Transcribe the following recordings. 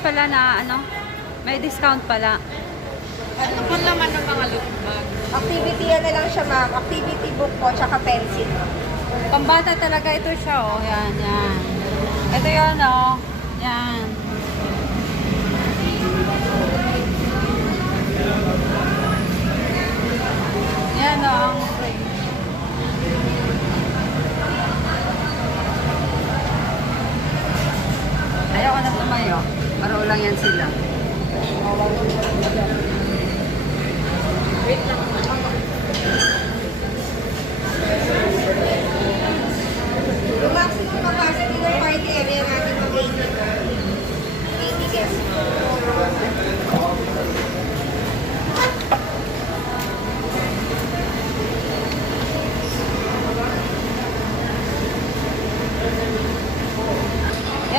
pala na, ano? May discount pala. Ano po naman ng mga look bag? Activity yan na lang siya, ma'am. Activity book po, tsaka pencil. Pambata talaga ito siya, oh. Yan, yan. Ito yun, oh. Yan. Yan, oh. Ang. Ayaw ko na tumayo. Paro lang yan sila. Wait lang naman. Yung maximum capacity ng party area natin mag 80. 80 guests.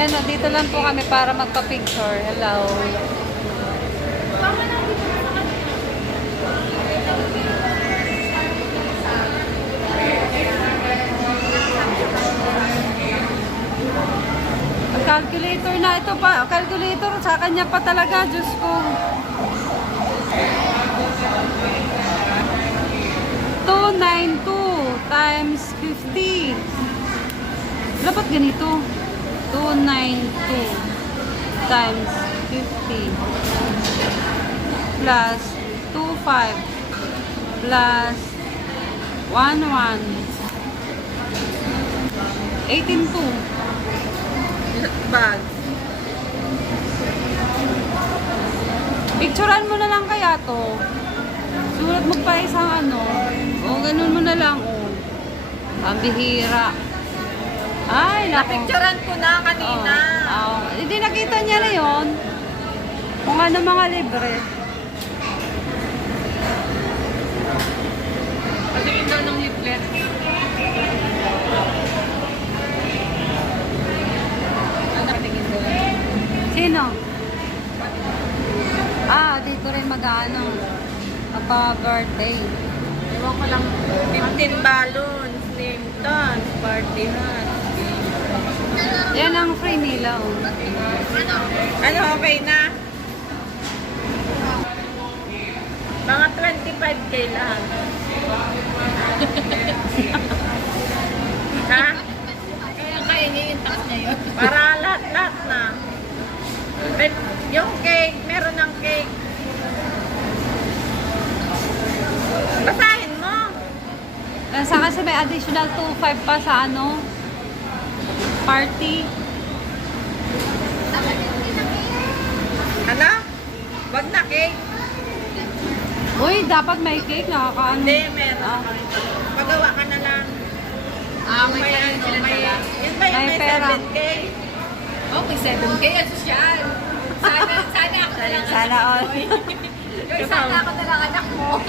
Yan, oh, dito lang po kami para magpa-picture. Hello. Calculator na ito pa. Calculator sa kanya pa talaga. Diyos ko. 292 times 50. Dapat ganito. 292 times 50 plus 25 plus 11 182 Bag. Picturean mo na lang kaya to. Sulat mo pa isang ano. O, ganun mo na lang. O. Ang bihira. Ay, naku. Napicturean ko na kanina. Oo. Oo. Hindi nakita niya na yon. Kung ano mga libre. Patingin daw ng leaflet. Ano patingin doon? Sino? Ah, dito rin mag-ano. Papa-birthday. Ewan ko lang. 15 balloons, name tons, party hat. Yan ang free nila. Oh. Ano, okay na? Mga 25k lahat. ha? Kaya kaya niya yung tax niya yun. Para lahat-lahat na. But yung cake, meron ng cake. Basahin mo. Sa kasi may additional 2.5 pa sa ano, party. Ano? Wag na cake. Uy, dapat may cake. Nakakaano. Hindi, meron. Ah. Magawa ka na lang. Ah, may May ano, may, yun ba yung May may pera. 7K? Oh, may 7K ang sosyal. Sana, sana ako na lang Sana all. Yung sana ako na lang anak mo.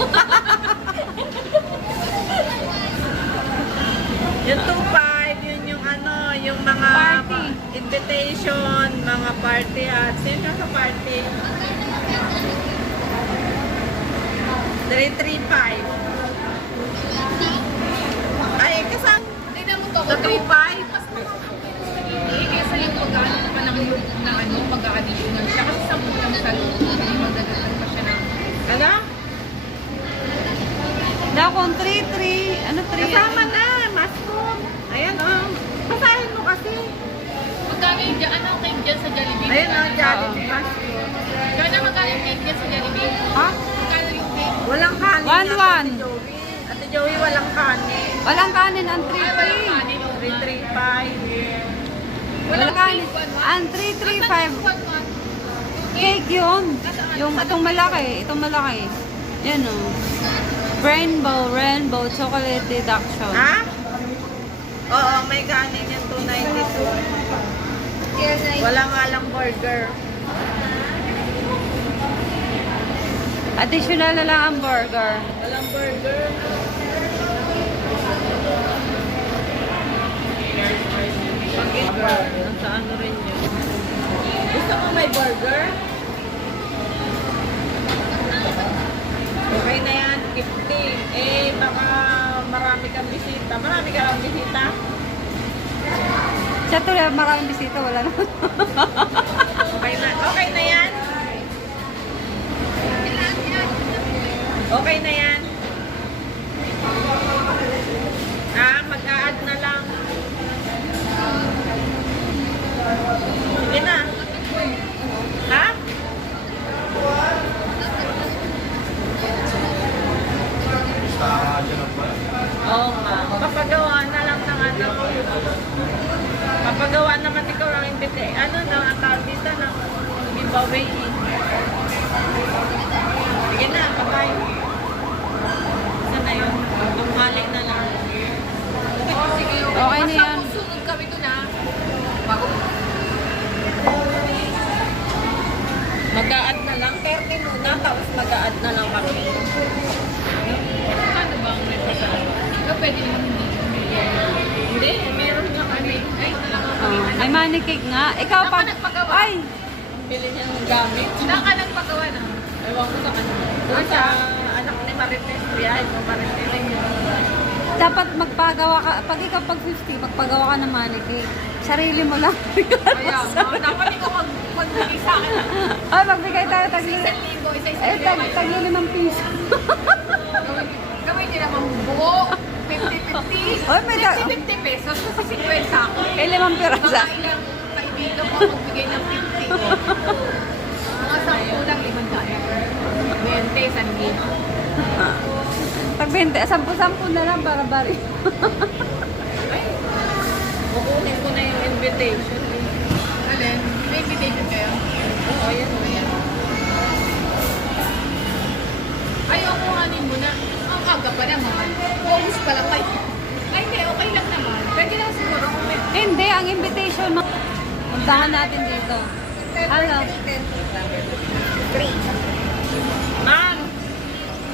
Yung 2.5, yun yung ano, yung mga Party. Invitation, mga party at sino sa party? 335. Ay, kasama. Tignan mo to. Sa 2.5? Eh, kesa yung pag-ano naman ng loop na ano, pag-additional siya. Kasi sa lang sa loop. Hindi magdadagdag pa siya ng... Ano? Dakon 3-3. Ano 3? Kasama na, mascot. Ayan oh. Basahin mo kasi. Magkano yung dyan? Ano ang cake dyan sa Jollibee? Ayan oh, Magkano? Jollibee mascot. Gana magkano yung cake dyan sa Jollibee? Ha? Magkano yung cake? Walang kanin. One, na, one. Ate Joey. Ate Joey, walang kanin. Walang kanin ang Ay, walang 3-3. kanin. oo nga. 335. Walang kanin. Ang 3-3-5. Cake yun. Yung itong malaki. Itong malaki. Yan o. Rainbow, rainbow, chocolate deduction. Ha? Oo, may kanin yung 292. Wala nga lang burger. Additional na lang ang burger. Walang burger. Burger. Nasa ano rin yun. Gusto mo may burger? Okay na yan, 50. Eh, baka marami kang bisita. Marami ka lang bisita. Siya tuloy, maraming bisita, wala na. Okay na, okay na yan? Okay na yan? Ah, mag-a-add na lang. Sige na. Ha? Oo nga. Papagawa na lang ng ano. Papagawa naman ikaw ang invite. Ano na, ang tawag dito ng giveaway. Sige na, bye-bye. Saan na yun? Tumaling na lang. Sige, Okay na yan. Basta sunod kami doon ha. Bago Mag-a-add na lang. 30 muna, tapos mag-a-add na lang kami. ano ba ang may pasama? Ikaw pwede naman hindi. Hindi, meron lang kami. Ay, talaga Oh, may money cake nga. Ikaw Saan ka pag... nagpagawa? Ay! Bili niya ng gamit. Saan ka nagpagawa na? Ewan ko sa kanya. Doon sa anak ni Marites. Biyahe mo, Marites. Dapat magpagawa ka, pag ikaw pag 50, magpagawa ka ng money cake. Sarili mo lang. Kaya mo, dapat ikaw mag magbigay sa akin. Ay, magbigay tayo tag Isang libo, isa isang Eh, libo. tag, tag limang piso. Gawin gawin nila mang buo. 50-50. Oy, may da- 50-50 pesos kasi 50 sa akin. Eh, limang pirasa. Mga ilang kaibigan ko magbigay ng 50. Mga sampu lang, limang daan. 20, isang libo. Tag 20, sampu-sampu na lang para bari. Ay, kukunin ko na yung invitation. Alin? May invitation kayo? Oo, yan. Ayan. Focus pa lang kayo. Ay, hindi. Okay lang naman. Pwede lang siguro kung may... Hindi, ang invitation mo. Puntahan natin dito. Ano? 3. Ma'am,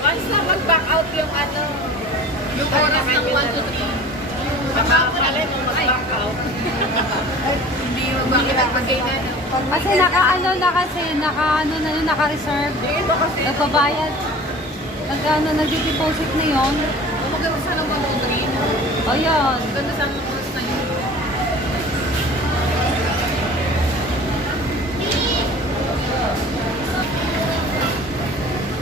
once na mag-back out yung ano, Yung oras ng 1 to 3. Nakakali mo mag-back out. Hindi kinapagay na? no? Kasi naka-ano na kasi, naka-ano na yun, naka-reserve. Yung iba kasi, Nagbabayad. Nag-ano, nag-deposit na yun. Kung maganda sa ng 1 to 3, no? O yun. Maganda sa ng oras na yun.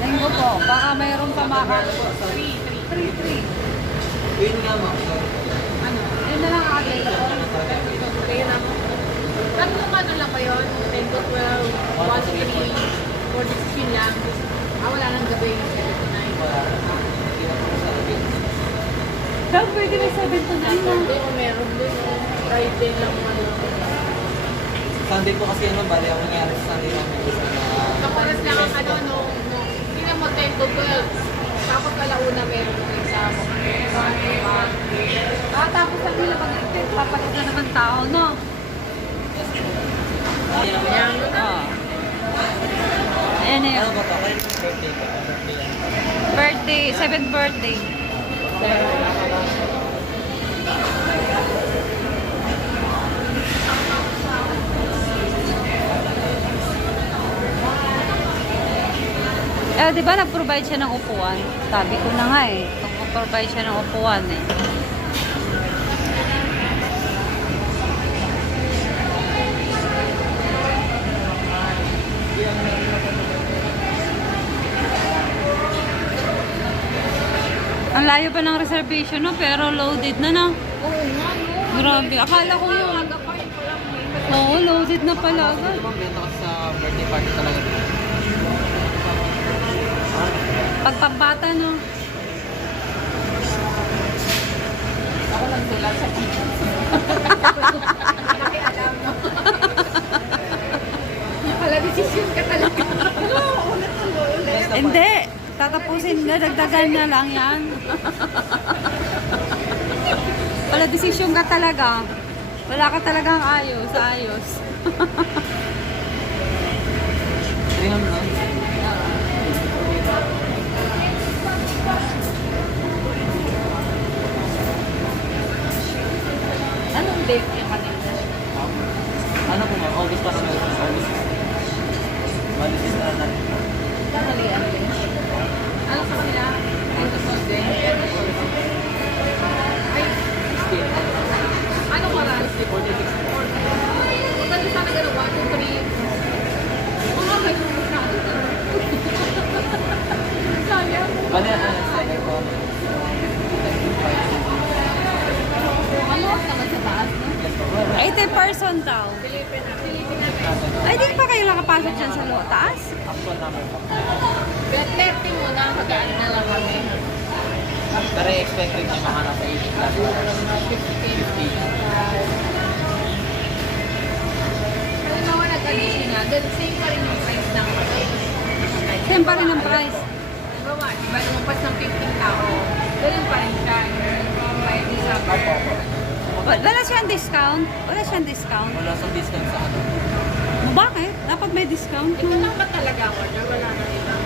Linggo po, baka mayroon pa maka. 3, 3. 3-3. Yun nga, ma'am. Ano? Yun na lang agad. kaya na mo. Ano lang ba yun? 10 to 12, 1 to 3, 4 to 16 lang. Ah, wala nang gabi. 7 to 9. Wala. Hindi Saan pwede may 7 to 9 na? Saturday ko meron din. oh. Friday lang ano. Sunday po kasi ano, bali ang nangyari sa Sunday namin is na... Kaparas lang ang ano, no, no. Hindi mo 10 to 12. Tapos alauna meron ng exam. Ah, tapos sabi nila mag-expect, papalog na naman tao, no? Yan. Oo. Ayan na Ano yun. ba to? Kaya yung birthday ko. Birthday yan. Birthday, 7th birthday. Eh, di ba nag-provide siya ng upuan? Sabi ko na nga eh. Nag-provide siya ng upuan eh. Ang layo pa ng reservation no, pero loaded na no. Oo nga, no. Grabe, akala ko yun. Oo, loaded na pala agad. benta kasi sa birthday party talaga? Pagpambata no. Ako lang sila sa Nakialam mo. Pala decision ka talaga. Hindi. Tatapusin na, dagdagan na lang yan. Wala desisyon ka talaga. Wala ka talagang ayos, ayos. Ayun no. Anong date niya kanina? Ano po ma'am? August pa naman. August. Malitin na natin. Kamalian din siya sa kanila? Ito po din. Ay, 16. anong oras? 46. Punta din sana gano'n, 1, 2, 3. Mga kayo na. Sayang. Ano, second po. Ano naman sa taas, no? Po. 80 person daw. Silipin na. Ay, di pa kayo nakapasok dyan sa loob. Taas? Actual number po. Bet 30 muna, magaan na lang kami. Pero expected niya mga nasa 80 plus. 50. Halimbawa nag-addition na, then same pa rin yung price ng Same pa rin ang price. Halimbawa, di ba lumabas ng 15 tao, ganun pa rin siya. Ni sa Wala siyang discount? Wala siyang discount? Wala sa discount sa ano. Bakit? Dapat may discount. Ito lang ba talaga order? Wala na ibang.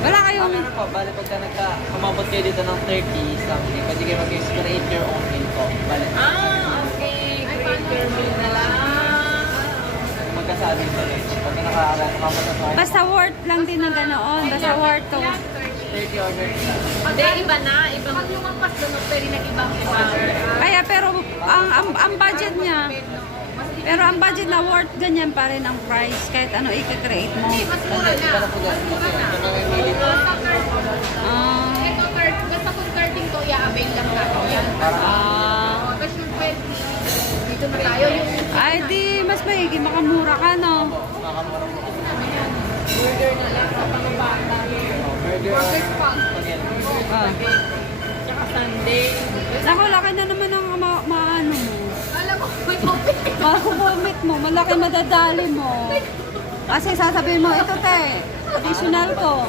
Wala Ah, kayong... meron po. Bali, pagka nagka, umabot kayo dito ng 30 something, pwede kayo mag-create your own meal po. Bali, Ah, okay. Great your meal na lang. magkasali pa rin. Pagka nakaka, umabot na tayo. Basta worth lang din ng ganoon. Basta worth to. 30 order na. Hindi, iba na. Ibang pag lumampas doon, pero nag-ibang order. Kaya pero ang, ang, ang budget niya, pero ang budget na worth ganyan pa rin ang price kahit ano i-create mo. Hindi, mas mura na. Mas mura na. Ah. ito card, basta kung carding to, i-avail lang natin yan. Ah. Tapos yung 20, dito na tayo. Yung Ay di mas maigi makamura ka no. makakamura po kasi. burger na lang, sa pangabata. Burger, Burger pa. spaghetti. Ah. Tsaka Sunday. Naku, laki na naman ang ma, maano mo. Topic. Makakubomit mo, malaki madadali mo. Kasi sasabihin mo, ito te, additional ko.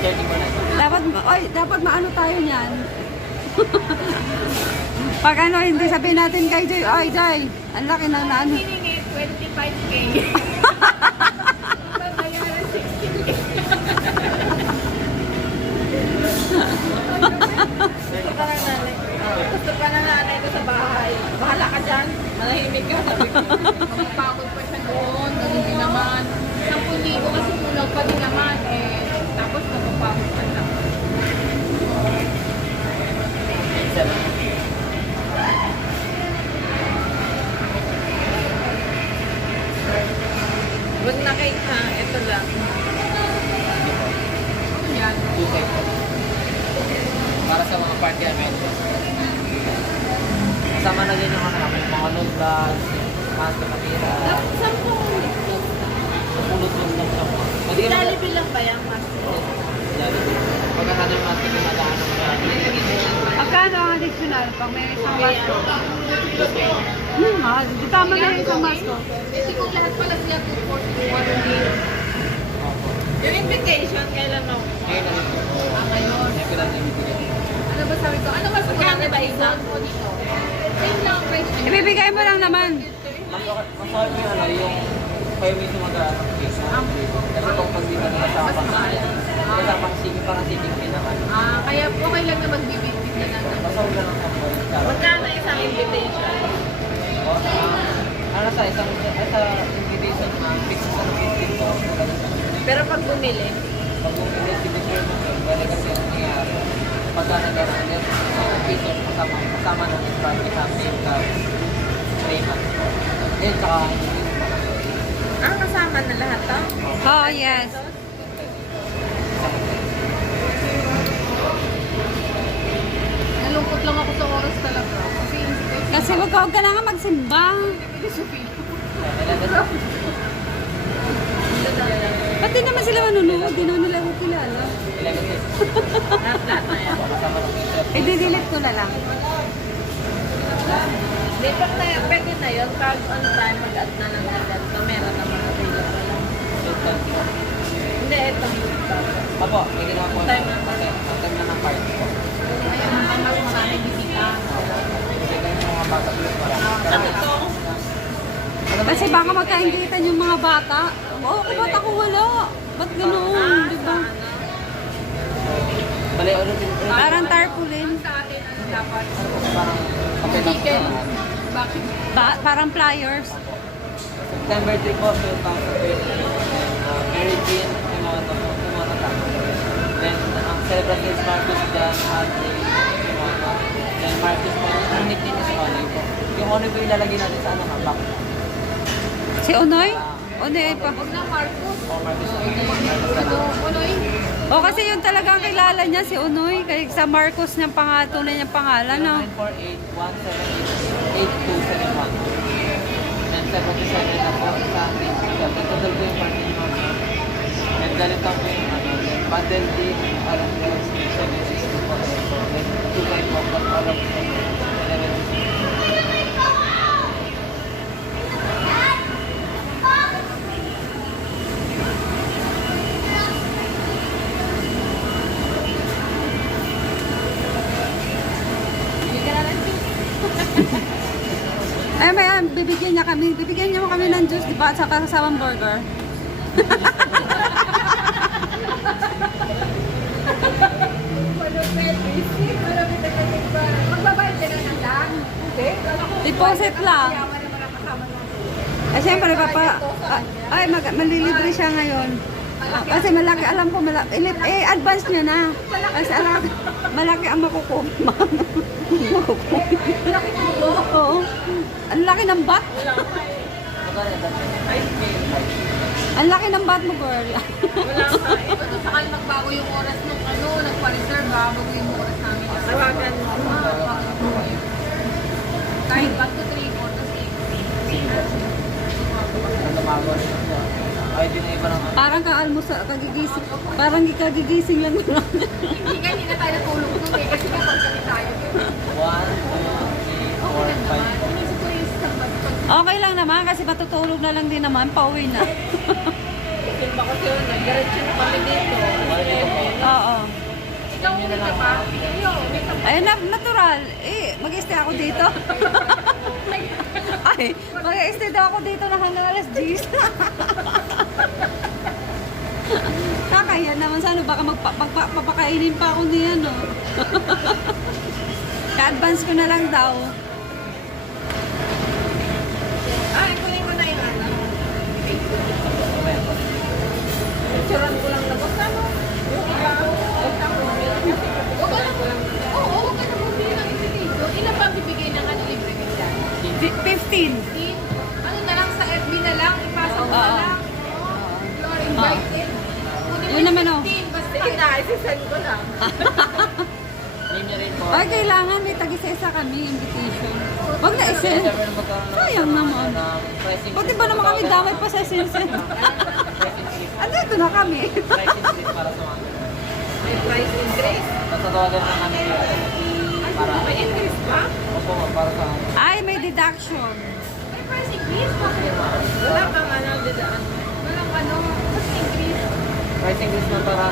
30 po na. Dapat, oy, dapat maano tayo niyan. Pag ano, hindi sabihin natin kay Joy, ay Joy, ang laki na na ano. Hiningi 25K. Babayaran 16K. Gusto pa ng nanay. Gusto pa ng nanay ko sa bahay. Bahala ka dyan. Manahimik ka. Sabi ko. Magpapagod pa siya doon. Ganun din naman. 10,000 kasi kulang pa din naman. Eh, tapos napapagod pa siya. Wag na cake ha. Ito lang. Yan. Two type po. Para sa mga party event. Kasama na din yung ano mga load bags, mask na matira. Sampung yung siya po. Pwede ka mag- Jollibee lang ba yan, mas? Jollibee. Pagka ka ng mask, pinadaan mo siya. Pagkano ang additional pag may isang masko? Hmm, mahal. Di tama na yung isang masko. Kasi kung lahat pala siya 240, 100. Opo. Yung invitation, kailan na rin po. Ah, ngayon. Ko lang nabibigyan. Ano ba sabi ko? Ano mas magkano ba isa? ko dito? Lang. Ibibigay mo lang naman. Mas hard yung ano, yung kayo mismo mag-ano case. Kasi kung pag dito na kasama pang kasama pang sige parang sitting fee naman. Ah, kaya okay lang na magbibigay na natin. Mas hard lang ang sample. Magkano isang invitation? Ano sa isang sa invitation na fix sa 15 po. Pero pag bumili, Pag bumili, sinishare mo siya. Bali kasi ang nangyayari. Pagka nagkaroon yun, sa invitation kasama, kasama yung card. Three months po. Yun, tsaka ah, kasama na lahat to? Oh, yes. Nalungkot lang ako sa oras talaga. Kasi situation Kasi wag huwag ka na nga magsimba. Ba't di naman sila manunood? Di naman nila ako kilala. Eh, didelete ko na lang. Di pa na, pwede na yun. Pag on time, mag-add na lang agad. So, meron naman available lang. Hindi, ito. Apo, may ginawa po. Time na. Okay, ang time na ng party. Ayun, ang mas maraming bisita. Bigyan yung mga bata plus marami. Ano? Kasi baka magkaingitan yung mga bata. Oo, oh, ba't ako wala? Ba't ganoon? Di ba? Bali, ulit ulit. Parang tarpaulin. Dapat? Na. Bakit? Ba- parang flyers. September 3 po, 2020. Then, uh, Mary Jean, yung mga to, yung mga to. Then, ang celebrate is Marcus Jan at to. Then, Marcus po, ang nickname is Onoy po. Yung Onoy po ilalagay natin sa ano, ha, back. Si Unoy? Unoy pa. Huwag na Marcos. O Marcus Onoy. Ano, ano? O kasi yun talaga ang kilala niya, si Unoy. Kaya sa Marcos niyang pangalan, tunay niyang pangalan, no? 0948-178-8271. And 77 na sa amin. Po yung party nyo. And galit po yung ano, bundle D, of those, 760 po. Then, 2 po, but all of them, 1160. Bibigyan niya kami. Bibigyan niya mo kami ng juice, di ba? At saka kasamang burger. Magbabayad ka na ng lang. Deposit lang. Ay, syempre, papa, ay, mag, malilibre siya ngayon. Kasi malaki, alam ko, malaki, eh, advance niya na. Kasi alam, malaki ang makukuha. laki ng bat. Ang laki ng bat mo, girl. Wala ka. Ito to sakal magbago yung oras nung ano, nagpa-reserve ha, bago yung oras namin. Tawagan mo. Kahit 1 to 3, 4 to 6. Ang tumago rin siya. Ay, di na iba ng ano. Parang kaalmusa, kagigising. Parang kagigising lang lang. Hindi kanina tayo natulog doon eh, kasi kapag kami tayo. 1, 2, 3, 4, 5. Inisip ko yung isang basta. Okay lang naman kasi matutulog na lang din naman, pauwi na. Film ba kasi yun, nag-diretso na kami dito. Oo. Ikaw ulit ka pa? Iyo, may ka Ay, na, natural. Eh, mag-stay ako dito. Ay, mag-stay daw ako dito na hanggang alas 10. Kakaya naman sana baka magpa, magpa, papakainin pa ako niya, no? Ka-advance ko na lang daw. Ay, kunin ko na yung ano. Picturean ko lang na boss. Ano? Yung iba, basta ko. Huwag ka na po. Oo, huwag ka na bumili ng invitation. Ilan pa bibigay ng ano libre ka dyan? Fi- 15. 15? Ano na lang sa FB na lang, ipasa mo na Oo. lang. You're invited. Kunin mo Yun naman, oh. 15, basta. Sige na, isisend ko lang. Name niya rin po. Ay, kailangan may tag-isa kami invitation. Huwag na na ng- Sayang naman. list ba naman kami damay pa sa sinsen? Andito na kami. Pricing list para sa mga. May price increase. Tapos tawagan na yun. Para, May increase pa? opo, para sa Ay, may deduction. May price increase. Bakit? Wala kang ano, didaan. Walang ano, mas increase. pricing list na para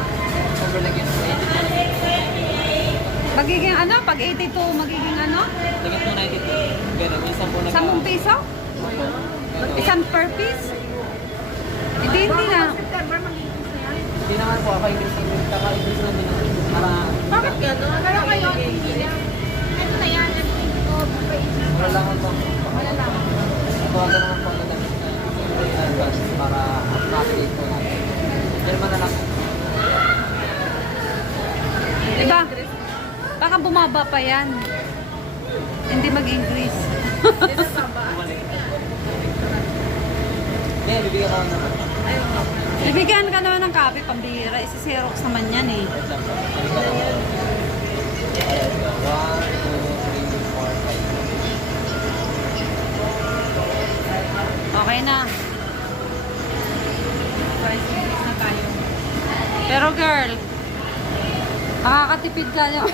overlagyan sa 82. Magiging ano? Pag 82, magiging ano? Po 92. Pero minsan po nag- 10 piso? Isang per piece? Hindi, hindi na. September, na yan. Hindi naman po ako increase ng list. Kaka-increase lang din ako. Para Bakit gano'n? Pero ngayon, hindi na. Ito na yan. Ano ito? wala lang po. Wala lang. Tawagan naman po na para update po natin. Naman na lang. Diba? Baka bumaba pa yan. Hindi mag-increase. Hindi, bibigyan ko naman. Bibigyan ka naman ng copy, pambihira. Isi-xerox naman yan eh. Okay na. Na tayo. Pero girl, makakatipid ka nyo.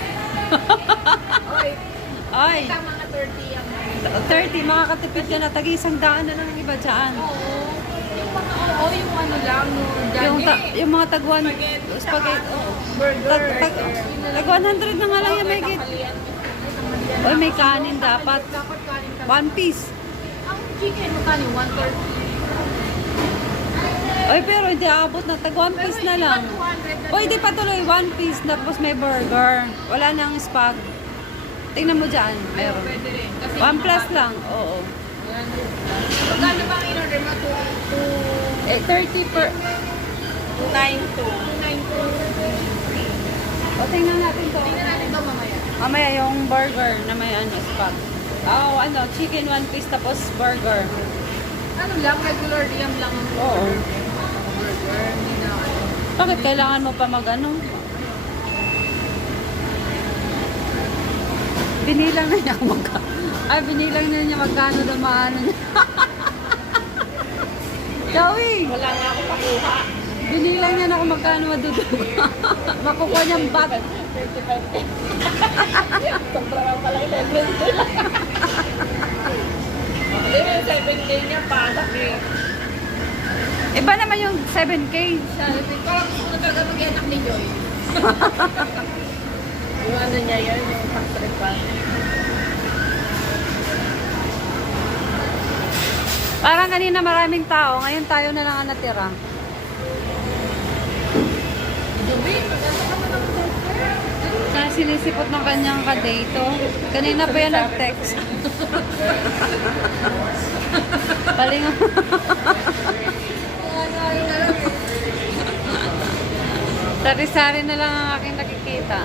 Oy, Ay, ito mga 30 ang 30, makakatipid ka na. Tag-isang daan na lang ang iba dyan. Oo. Yung oo, yung ano lang, yung Yung, ta- yung mga tagwan, spaghetti. oh. Burger. Tag, tag, tag 100 na nga lang yan may git. Oy, may kanin dapat. Dapat kanin. One piece. Ang chicken mo kanin, 130. Oy, pero hindi aabot na. Tag one piece na lang. 200 na Pwede pa tuloy one piece tapos may burger. Wala nang spag. tingnan mo dyan. Meron. One plus lang. Oo. Magkano ba ang in-order mo? Two, two, Eh, 30 per... 292. two nine two. O, tingnan natin to. Tingnan natin to mamaya. Mamaya yung burger na may ano, spot. Oh, ano, chicken one piece tapos burger. Ano lang, regular yam lang ang Oo. burger. Hindi na ano. Bakit kailangan mo pa mag ano? Binilang na niya kung magka... Ay, binilang na niya magkano daw maano niya. Joey! Wala nga ako pakuha. Binilang niya na kung magkano maduduga. Makukuha niyang bag. 35 Sobra nga pala 11 Hindi yung 7K niya pasak eh. Iba naman yung 7K. Siya, parang gusto ko na talaga mag-ianak ni Joy. Yung ano niya yan, yung tax refund. Parang kanina maraming tao, ngayon tayo na lang ang natira. Kaya sinisipot ng kanyang kadate. Kanina pa yan nag-text. Paling Sari-sari na lang ang aking nakikita.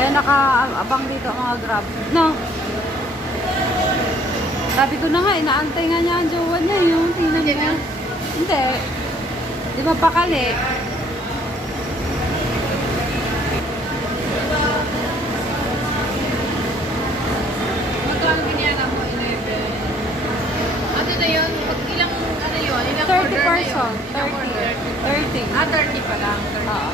Ay, nakaabang dito ang mga grab. No. Sabi ko na nga, inaantay nga niya ang jowa niya yung tingnan mo. Hindi. Di ba pakali? Magkano biniyanan mo? 11. Ano na yun? Pag ilang, ano yun? Ilang 30 order na person. yun? Ilang order? 30. 30. Ah, 30 pa lang. 30 Oo.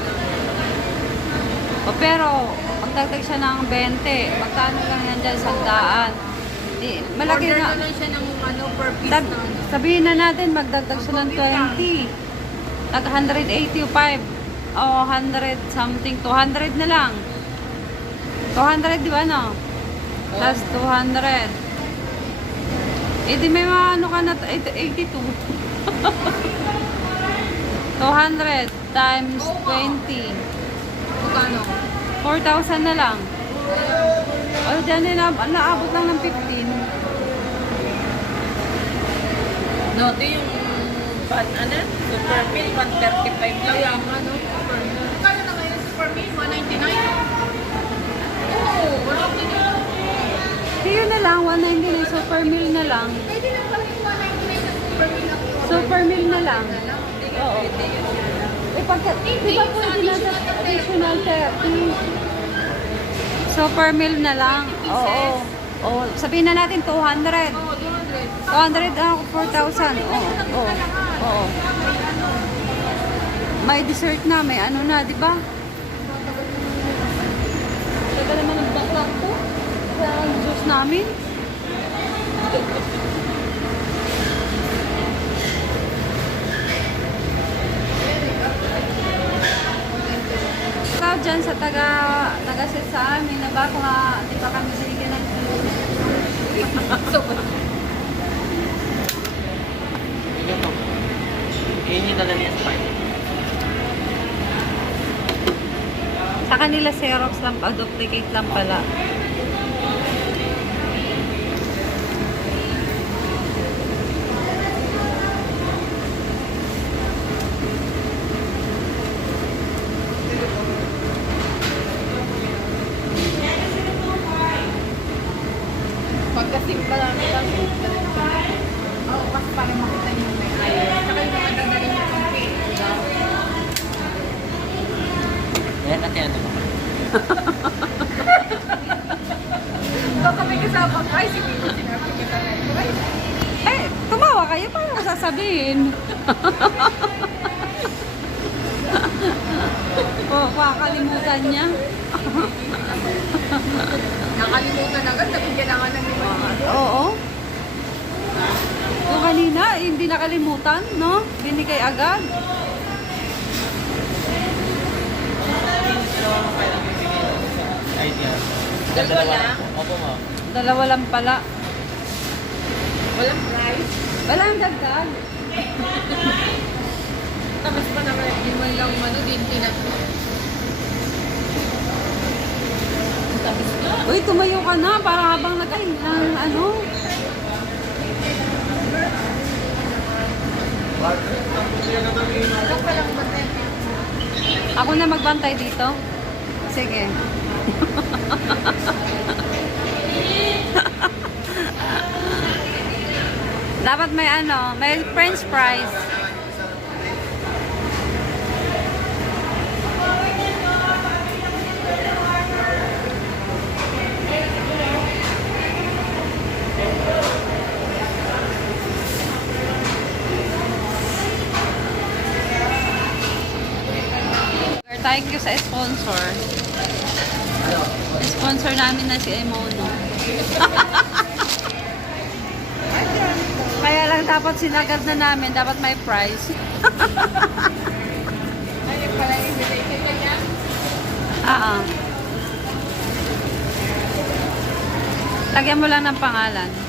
O, pero, magdagdag siya ng 20. Magkano lang yan dyan? Sandaan. Di, malaki Order na. na lang siya ng ano, per piece Sab- na. sabihin na natin, magdagdag siya ng 20. Nag 185. O, 100 something. 200 na lang. 200, di ba, no? Plus 200. Eh, di may mga ano ka na, 82. 200 times 20. Magkano? 4,000 na lang. O, dyan na, naabot lang ng 15. No, ito yung pan, ano? Super meal, 135 lang. Kaya nga, no? Magkano na ngayon super meal? 199? Oo, wala ko. Di yun na lang, 199 super meal na lang. Pwede lang pala yung 199 na super meal na kinuha. Super meal na lang. Oo. Eh, pagka, di ba po nasa additional 30? Super meal na lang. Oo. Oo. Sabihin na natin 200. Oo, 200. 200 ako 4,000. Oo. Oo. Oo. May dessert na, may ano na, di ba? Tagal naman ng backlog. Kaya ang juice namin. Ikaw dyan sa taga, nag-assist sa amin na baka di ba kami binigyan ng Yun to. Yun yung dala niya sa kanila Xerox lang, duplicate lang pala. Pagka-simple lang lang. Oo, kasi para makita niyo yung may ayos. Saka yung mga dadalhin niyo yung cake. Yan natin ano. Ikaw kami kasama guys, hindi ko sinabi kasama guys. Eh, tumawa kayo, paano ko sasabihin? oh, kakalimutan niya. Nakalimutan agad, nabigyan na nga ng lima. Oo. Yung kanina, eh, hindi nakalimutan, no? Binigay agad. Dalawa lang? Opo, ma'am. Dalawa lang pala. Walang price. Walang dagdag. Tapos pa naman, yung man lang ano, din tinatlo. Tapos na. Uy, tumayo ka na para habang nag ng ano. Ako na magbantay dito. Sige. Dapat may ano, may french fries. Thank you sa sponsor. Sponsor namin na si Emono. Kaya lang dapat sinagad na namin, dapat may price. Ayun pala yung related ka niya. Ah. ah. Lagyan mo lang ng pangalan.